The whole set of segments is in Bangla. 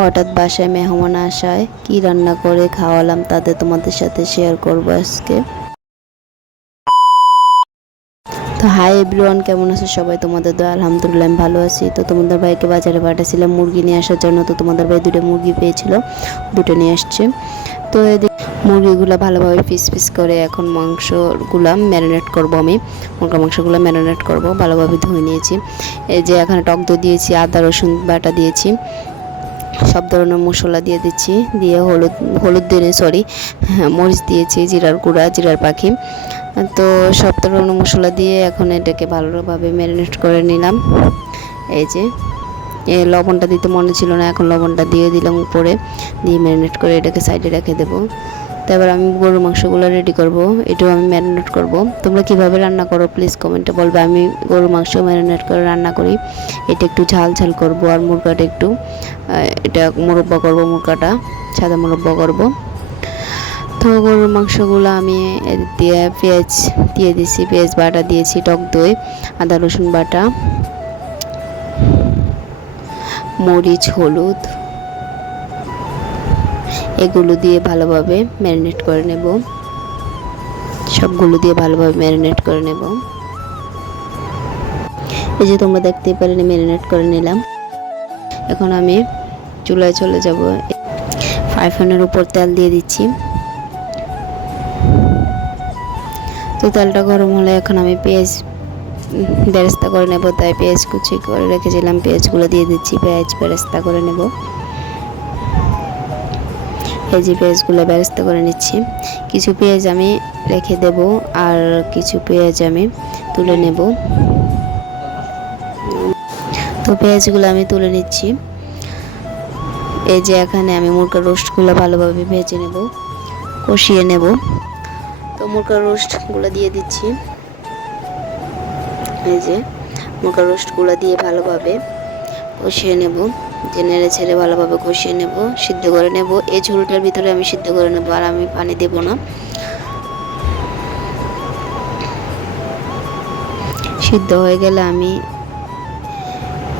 হঠাৎ বাসায় মেহমান আসায় কি রান্না করে খাওয়ালাম তাদের তোমাদের সাথে শেয়ার করব আজকে। তো হাই এভরিওয়ান কেমন আছো সবাই? তোমাদের তো আলহামদুলিল্লাহ আমি ভালো আছি। তো তোমাদের ভাইকে বাজারে পাঠাছিলাম মুরগি নিয়ে আসার জন্য। তো তোমাদের ভাই দুটো মুরগি পেয়েছিল, দুটো নিয়ে আসছে। তো এদিকে মুরগিগুলো ভালোভাবে পিস পিস করে এখন মাংসগুলো ম্যারিনেট করব আমি। মুরগা মাংসগুলো ম্যারিনেট করব, ভালোভাবে ধুয়ে নিয়েছি। এই যে এখানে টক দই দিয়েছি, আদা, রসুন বাটা দিয়েছি। সব ধরনের মশলা দিয়ে দিচ্ছি, দিয়ে হলুদ হলুদ দিয়ে সরি মরিচ দিয়েছি, জিরার গুঁড়া, জিরার পাখি। তো সব ধরনের মশলা দিয়ে এখন এটাকে ভালোভাবে ম্যারিনেট করে নিলাম। এই যে লবণটা দিতে মনে ছিল না, এখন লবণটা দিয়ে দিলাম উপরে, দিয়ে ম্যারিনেট করে এটাকে সাইডে রেখে দেবো। তো এবার আমি গরুর মাংসগুলো রেডি করব, এটাও আমি ম্যারিনেট করব। তোমরা কীভাবে রান্না করো প্লিজ কমেন্টে বলবে, আমি গরুর মাংস ম্যারিনেট করে রান্না করি। এটা একটু ঝাল ঝাল করব আর মুরগাটা একটু এটা মুরব্বা করব মুরগাটা, সাদা মুরব্বা করব। তো গরুর মাংসগুলো আমি দিয়ে পেঁয়াজ দিয়ে দিয়েছি পেঁয়াজ বাটা দিয়েছি, টক দই, আদা রসুন বাটা, মরিচ, হলুদ এগুলো দিয়ে ভালোভাবে ম্যারিনেট করে নেব। সবগুলো দিয়ে ভালোভাবে ম্যারিনেট করে নেব। এই যে তোমরা দেখতেই পারেন ম্যারিনেট করে নিলাম। এখন আমি চুলায় চলে যাব। ফাইফনের উপর তেল দিয়ে দিচ্ছি। তো তেলটা গরম হলে এখন আমি পেঁয়াজ, বেরেস্তা করে নেব। তাই পেঁয়াজ কুচি করে রেখেছিলাম। পেঁয়াজগুলো দিয়ে দিচ্ছি। পেঁয়াজ বেরেস্তা করে নেব। এই যে পেঁয়াজগুলো ব্যবস্থা করে নিচ্ছি। কিছু পেঁয়াজ আমি রেখে দেব আর কিছু পেঁয়াজ আমি তুলে নেব। তো পেঁয়াজগুলো আমি তুলে নিচ্ছি। এই যে এখানে আমি মুরগার রোস্টগুলো ভালোভাবে ভেজে নেব, কষিয়ে নেব। তো মুরগার রোস্টগুলো দিয়ে দিচ্ছি। এই যে মুরগার রোস্টগুলো দিয়ে ভালোভাবে কষিয়ে নেব। যে নেড়ে ছেড়ে ভালোভাবে কষিয়ে নেব, সিদ্ধ করে নেব। এই ঝোলটার ভিতরে আমি সিদ্ধ করে নেব আর আমি পানি দেব না। সিদ্ধ হয়ে গেলে আমি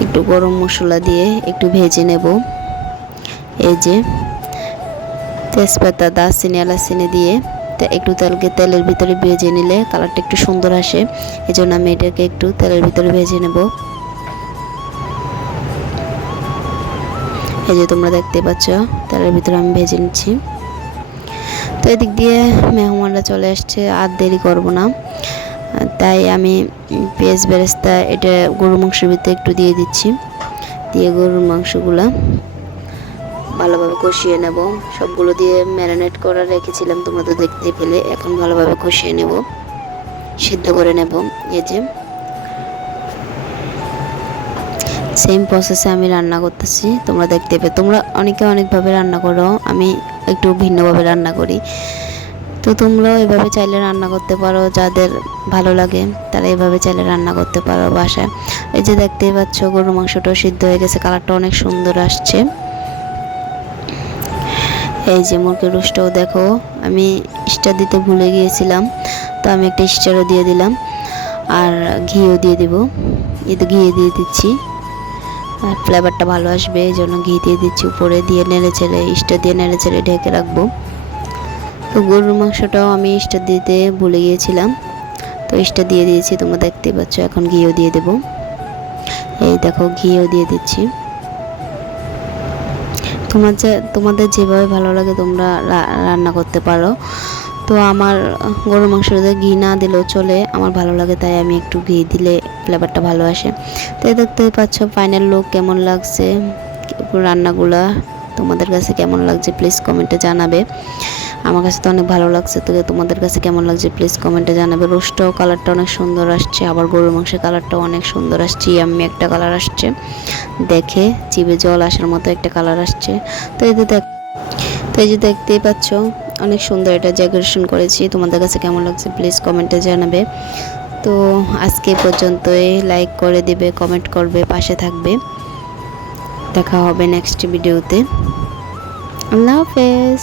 একটু গরম মশলা দিয়ে একটু ভেজে নেব। এই যে তেজপাতা, দারচিনি, এলাচিনি দিয়ে একটু তেলকে তেলের ভিতরে ভেজে নিলে কালারটা একটু সুন্দর আসে। এই জন্য আমি এটাকে একটু তেলের ভিতরে ভেজে নেব। এই যে তোমরা দেখতে পাচ্ছ তেলের ভিতরে আমি ভেজে নিচ্ছি। তো এদিক দিয়ে মেহমানরা চলে আসছে, আর দেরি করব না। তাই আমি পেঁয়াজ বেরেস্তা, এটা গরুর মাংসের ভিতরে একটু দিয়ে দিচ্ছি। দিয়ে গরুর মাংসগুলো ভালোভাবে কষিয়ে নেব। সবগুলো দিয়ে ম্যারিনেট করে রেখেছিলাম, তোমরা তো দেখতে পেলে। এখন ভালোভাবে কষিয়ে নেব। সিদ্ধ করে নেব, এই যে। সেম প্রসেসে আমি রান্না করতেছি। তোমরা দেখতে পেয়ে তোমরা অনেকে অনেকভাবে রান্না করো, আমি একটু ভিন্নভাবে রান্না করি। তো তোমরাও এভাবে চাইলে রান্না করতে পারো, যাদের ভালো লাগে, তারা এভাবে চাইলে রান্না করতে পারো বাসায়। এই যে দেখতেই পাচ্ছ, গরুর মাংসটাও সিদ্ধ হয়ে গেছে, কালারটা অনেক সুন্দর আসছে। এই যে মুরগির রোস্টটাও দেখো, আমি স্টার দিতে ভুলে গিয়েছিলাম, তো আমি একটা স্টারও দিয়ে দিলাম। আর ঘিও দিয়ে দেবো, এই তো ঘি দিয়ে দিচ্ছি। আর ফ্লেভারটা ভালো আসবে, এই জন্য ঘি দিয়ে দিচ্ছি, উপরে দিয়ে নেড়ে ছেড়ে স্টার দিয়ে নেড়ে ছেড়ে ঢেকে রাখব। তো গরুর মাংসটাও আমি স্টার দিতে ভুলে গিয়েছিলাম। তো স্টার দিয়ে দিয়েছি, তোমরা দেখতেই পাচ্ছ, এখন ঘিও দিয়ে দেব। এই দেখো, ঘিও দিয়ে দিচ্ছি। তোমার যে, তোমাদের যেভাবে ভালো লাগে, তোমরা রান্না করতে পারো। তো আমার গরুর মাংসতে ঘি না দিলেও চলে, আমার ভালো লাগে, তাই আমি একটু ঘি দিলে ফ্লেভারটা ভালো আসে। তো এই দেখতে পাচ্ছ ফাইনাল লুক কেমন লাগছে, রান্নাগুলা তোমাদের কাছে কেমন লাগছে প্লিজ কমেন্টে জানাবে। আমার কাছে তো অনেক ভালো লাগছে, তো তোমাদের কাছে কেমন লাগছে প্লিজ কমেন্টে জানাবে। রোস্টও কালারটা অনেক সুন্দর আসছে, আবার গরুর মাংসের কালারটাও অনেক সুন্দর আসছে আমি একটা কালার আসছে। দেখে জিভে জল আসার মতো একটা কালার আসছে। তো এই যে দেখ, তো এই যে দেখতেই পাচ্ছ অনেক সুন্দর এটা ডেকোরেশন করেছি। তোমাদের কাছে কেমন লাগছে প্লিজ কমেন্টে জানাবে। তো আজকে পর্যন্তই। লাইক করে দিবে কমেন্ট করবে, পাশে থাকবে। দেখা হবে নেক্সট ভিডিওতে আল্লাহ হাফেজ।